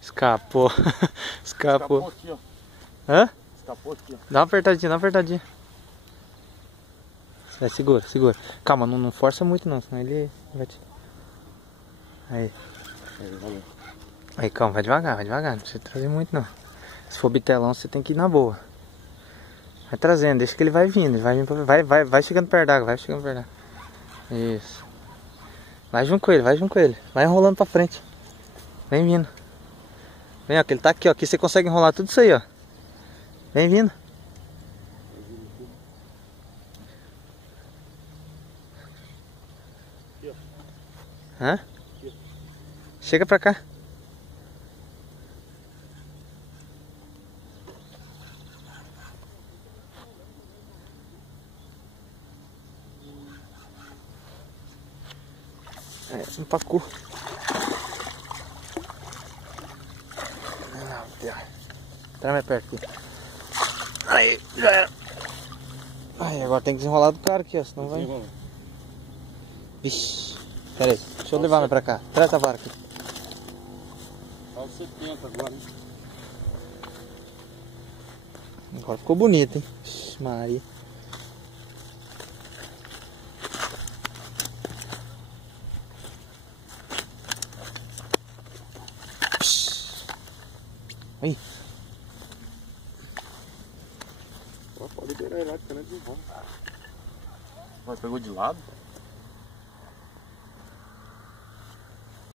Escapou. Escapou. Escapou. Escapou aqui, ó. Hã? Escapou aqui, ó. Dá uma apertadinha, dá uma apertadinha. Vai, segura, segura. Calma, não força muito não, senão ele vai te... Aí. Valeu. Aí, calma, vai devagar, não precisa trazer muito não. Se for bitelão, você tem que ir na boa. Vai trazendo, deixa que ele vai vindo, vai chegando perto d'água, vai chegando perto d'água. Isso. Vai junto com ele, vai enrolando pra frente. Vem vindo. Vem, ó, que ele tá aqui, ó, aqui você consegue enrolar tudo isso aí, ó. Vem vindo. Aqui, ó. Hã? Aqui. Chega pra cá. É, empacou. Traz mais perto aqui. Aí, já era. Aí, agora tem que desenrolar do cara aqui, ó, senão vai... Vixe. Pera aí, deixa eu levar mais pra cá. Traz essa vara aqui. Tá os 70 agora, hein? Agora ficou bonito, hein? Vixe, Maria. Aí. Pode liberar ele lá, que não é de volta. Mas pegou de lado?